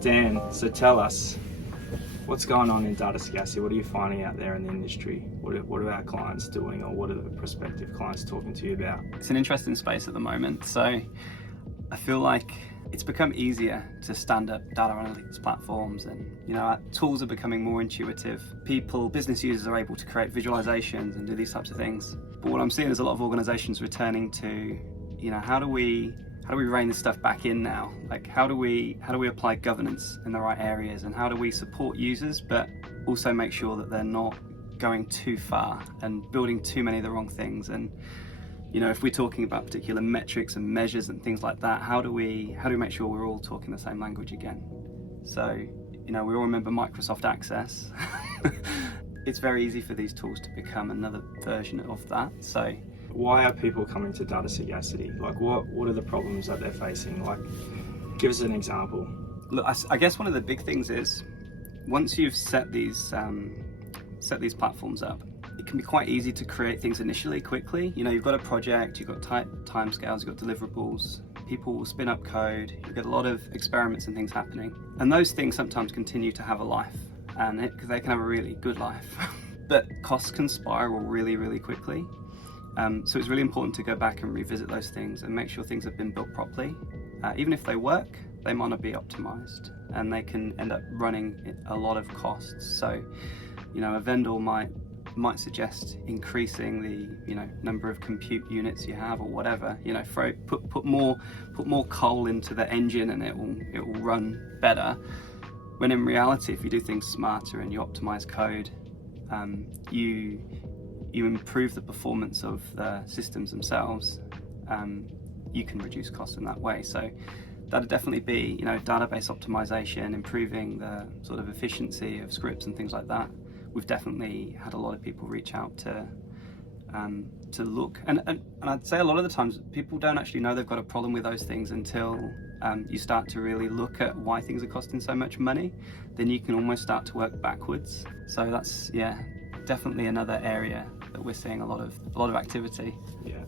Dan, so tell us, what's going on in data scarcity? What are you finding out there in the industry? What are our clients doing, or what are the prospective clients talking to you about? It's an interesting space at the moment. So I feel like it's become easier to stand up data analytics platforms, and tools are becoming more intuitive. Business users are able to create visualizations and do these types of things. But what I'm seeing is a lot of organizations returning to, how do we rein this stuff back in now? Like, how do we apply governance in the right areas, and how do we support users but also make sure that they're not going too far and building too many of the wrong things? And if we're talking about particular metrics and measures and things like that, how do we make sure we're all talking the same language again? So we all remember Microsoft Access. It's very easy for these tools to become another version of that. So why are people coming to data scarcity? Like, what are the problems that they're facing? Like, give us an example. Look, I guess one of the big things is, once you've set these platforms up, it can be quite easy to create things initially, quickly. You've got a project, you've got timescales, you've got deliverables, people will spin up code, you get a lot of experiments and things happening. And those things sometimes continue to have a life, and they can have a really good life. But costs can spiral really, really quickly. So it's really important to go back and revisit those things and make sure things have been built properly. Even if they work, they might not be optimized, and they can end up running a lot of costs. So, a vendor might suggest increasing the number of compute units you have, or whatever. Put more coal into the engine and it will run better. When in reality, if you do things smarter and you optimize code, you improve the performance of the systems themselves, you can reduce costs in that way. So that'd definitely be, database optimization, improving the sort of efficiency of scripts and things like that. We've definitely had a lot of people reach out to look, and I'd say a lot of the times people don't actually know they've got a problem with those things until you start to really look at why things are costing so much money. Then you can almost start to work backwards. So that's definitely another area that we're seeing a lot of activity. Yeah.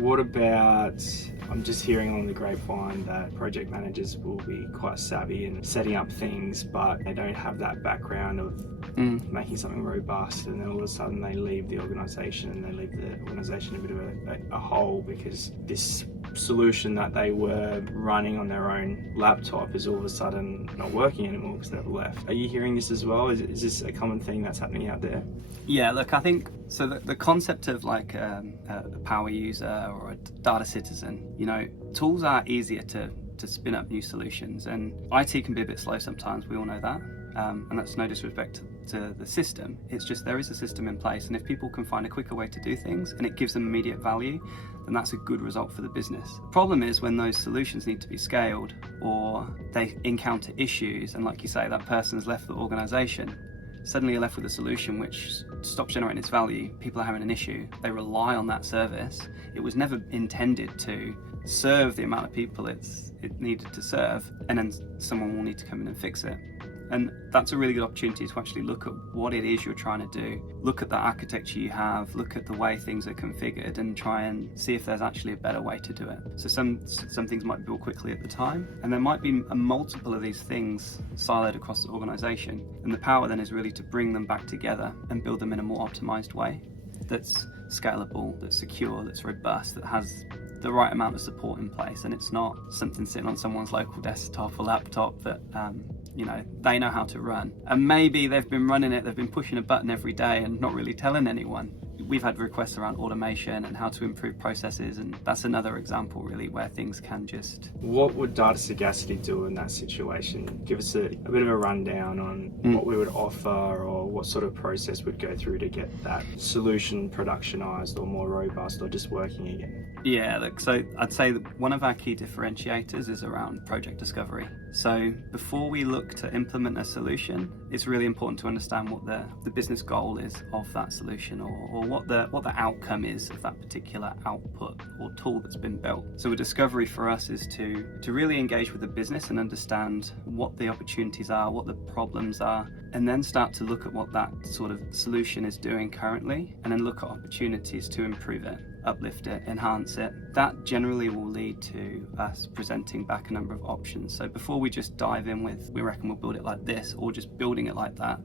What about, I'm just hearing on the grapevine that project managers will be quite savvy in setting up things, but they don't have that background of making something robust, and then all of a sudden they leave the organization, and they leave the organization a bit of a hole, because this solution that they were running on their own laptop is all of a sudden not working anymore because they've left. Are you hearing this as well? Is this a common thing that's happening out there? Yeah, look, I think so. The concept of like a power user or a data citizen, tools are easier to spin up new solutions, and IT can be a bit slow sometimes. We all know that, and that's no disrespect to the system. It's just there is a system in place, and if people can find a quicker way to do things and it gives them immediate value, then that's a good result for the business. The problem is when those solutions need to be scaled, or they encounter issues, and like you say, that person's left the organization. Suddenly you're left with a solution which stops generating its value. People are having an issue. They rely on that service. It was never intended to serve the amount of people it needed to serve, and then someone will need to come in and fix it. And that's a really good opportunity to actually look at what it is you're trying to do. Look at the architecture you have, look at the way things are configured, and try and see if there's actually a better way to do it. So some things might be built quickly at the time, and there might be a multiple of these things siloed across the organization. And the power then is really to bring them back together and build them in a more optimized way that's scalable, that's secure, that's robust, that has the right amount of support in place, and it's not something sitting on someone's local desktop or laptop that they know how to run, and maybe they've been running it, they've been pushing a button every day and not really telling anyone. We've had requests around automation and how to improve processes, and that's another example really where things can just... What would data sagacity do in that situation? Give us a bit of a rundown on what we would offer, or what sort of process we'd go through to get that solution productionized or more robust or just working again. Yeah, look, so I'd say that one of our key differentiators is around project discovery. So before we look to implement a solution, it's really important to understand what the business goal is of that solution, or what the outcome is of that particular output or tool that's been built. So a discovery for us is to really engage with the business and understand what the opportunities are, what the problems are, and then start to look at what that sort of solution is doing currently, and then look at opportunities to improve it, uplift it, enhance it. That generally will lead to us presenting back a number of options. So before we just dive in with, we reckon we'll build it like this, or just building it like that,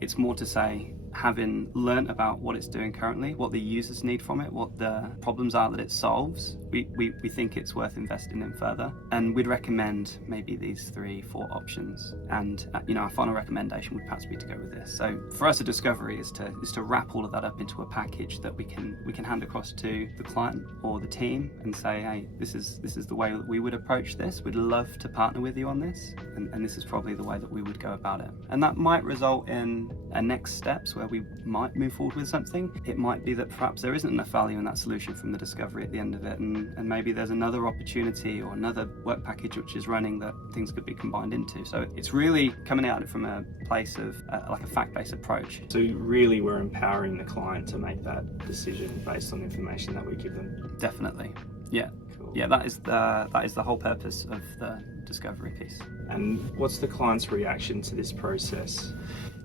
it's more to say, having learnt about what it's doing currently, what the users need from it, what the problems are that it solves, we think it's worth investing in further. And we'd recommend maybe these 3-4 options. And our final recommendation would perhaps be to go with this. So for us, a discovery is to wrap all of that up into a package that we can hand across to the client or the team and say, hey, this is the way that we would approach this. We'd love to partner with you on this, and this is probably the way that we would go about it. And that might result in a next steps where we might move forward with something. It might be that perhaps there isn't enough value in that solution from the discovery at the end of it, and maybe there's another opportunity or another work package which is running that things could be combined into. So it's really coming at it from a place of like a fact-based approach. So really we're empowering the client to make that decision based on the information that we give them. Definitely. Yeah. Cool. Yeah, that is the whole purpose of the discovery piece. And what's the client's reaction to this process?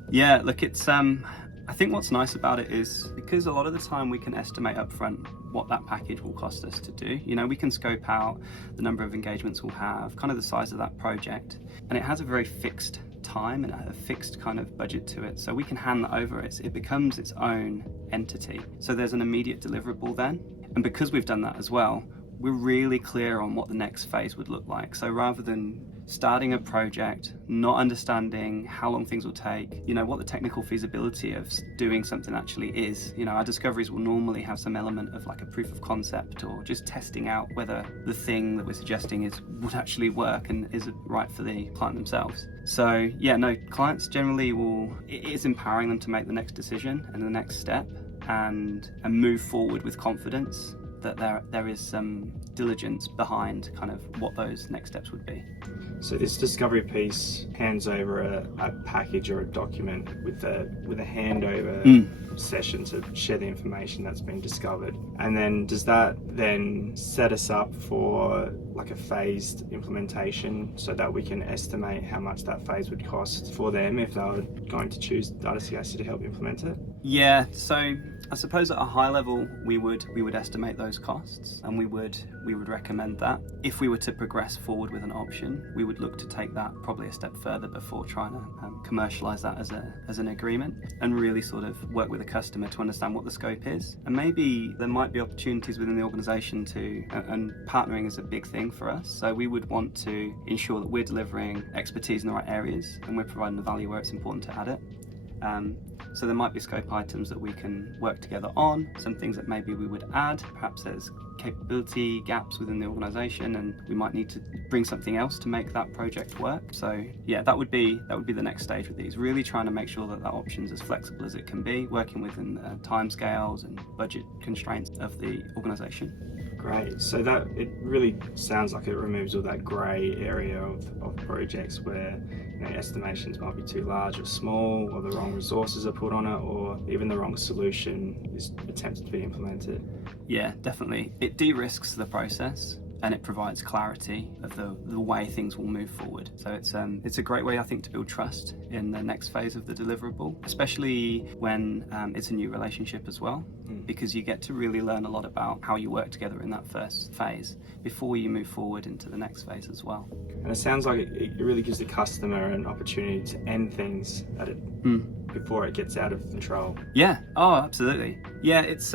Yeah, look, it's I think what's nice about it is because a lot of the time we can estimate upfront what that package will cost us to do. We can scope out the number of engagements we'll have, kind of the size of that project, and it has a very fixed time and a fixed kind of budget to it. So we can hand that over. It becomes its own entity. So there's an immediate deliverable then. And because we've done that as well, we're really clear on what the next phase would look like. So rather than starting a project, not understanding how long things will take, what the technical feasibility of doing something actually is. Our discoveries will normally have some element of like a proof of concept or just testing out whether the thing that we're suggesting would actually work and is right for the client themselves. So yeah, no, clients generally it is empowering them to make the next decision and the next step and move forward with confidence that there is some diligence behind kind of what those next steps would be. So this discovery piece hands over a package or a document with a handover session to share the information that's been discovered. And then does that then set us up for like a phased implementation so that we can estimate how much that phase would cost for them if they were going to choose Data CIC to help implement it? Yeah, so I suppose at a high level we would estimate those costs, and we would recommend that. If we were to progress forward with an option, we would look to take that probably a step further before trying to commercialize that as an agreement and really sort of work with the customer to understand what the scope is. And maybe there might be opportunities within the organization and partnering is a big thing for us. So we would want to ensure that we're delivering expertise in the right areas and we're providing the value where it's important to add it. So there might be scope items that we can work together on, some things that maybe we would add. Perhaps there's capability gaps within the organisation and we might need to bring something else to make that project work. So yeah, that would be the next stage with these, really trying to make sure that option's as flexible as it can be, working within the timescales and budget constraints of the organisation. Great. So that it really sounds like it removes all that grey area of projects where estimations might be too large or small, or the wrong resources are put on it, or even the wrong solution is attempted to be implemented. Yeah, definitely. It de-risks the process and it provides clarity of the way things will move forward. So it's a great way, I think, to build trust in the next phase of the deliverable, especially when it's a new relationship as well, because you get to really learn a lot about how you work together in that first phase before you move forward into the next phase as well. And it sounds like it really gives the customer an opportunity to end things at it before it gets out of control. Yeah, oh, absolutely. Yeah, it's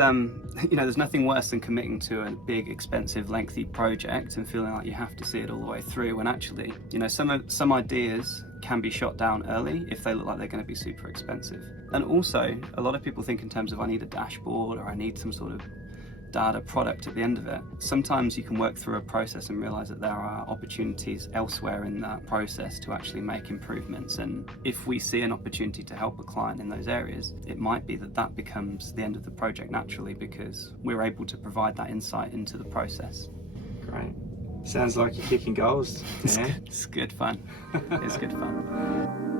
there's nothing worse than committing to a big, expensive, lengthy project and feeling like you have to see it all the way through, when actually, some ideas can be shot down early if they look like they're going to be super expensive. And also, a lot of people think in terms of I need a dashboard or I need some sort of data product at the end of it. Sometimes you can work through a process and realize that there are opportunities elsewhere in that process to actually make improvements. And if we see an opportunity to help a client in those areas, it might be that becomes the end of the project naturally, because we're able to provide that insight into the process. Great. Sounds like you're kicking goals. It's good fun. It's good fun.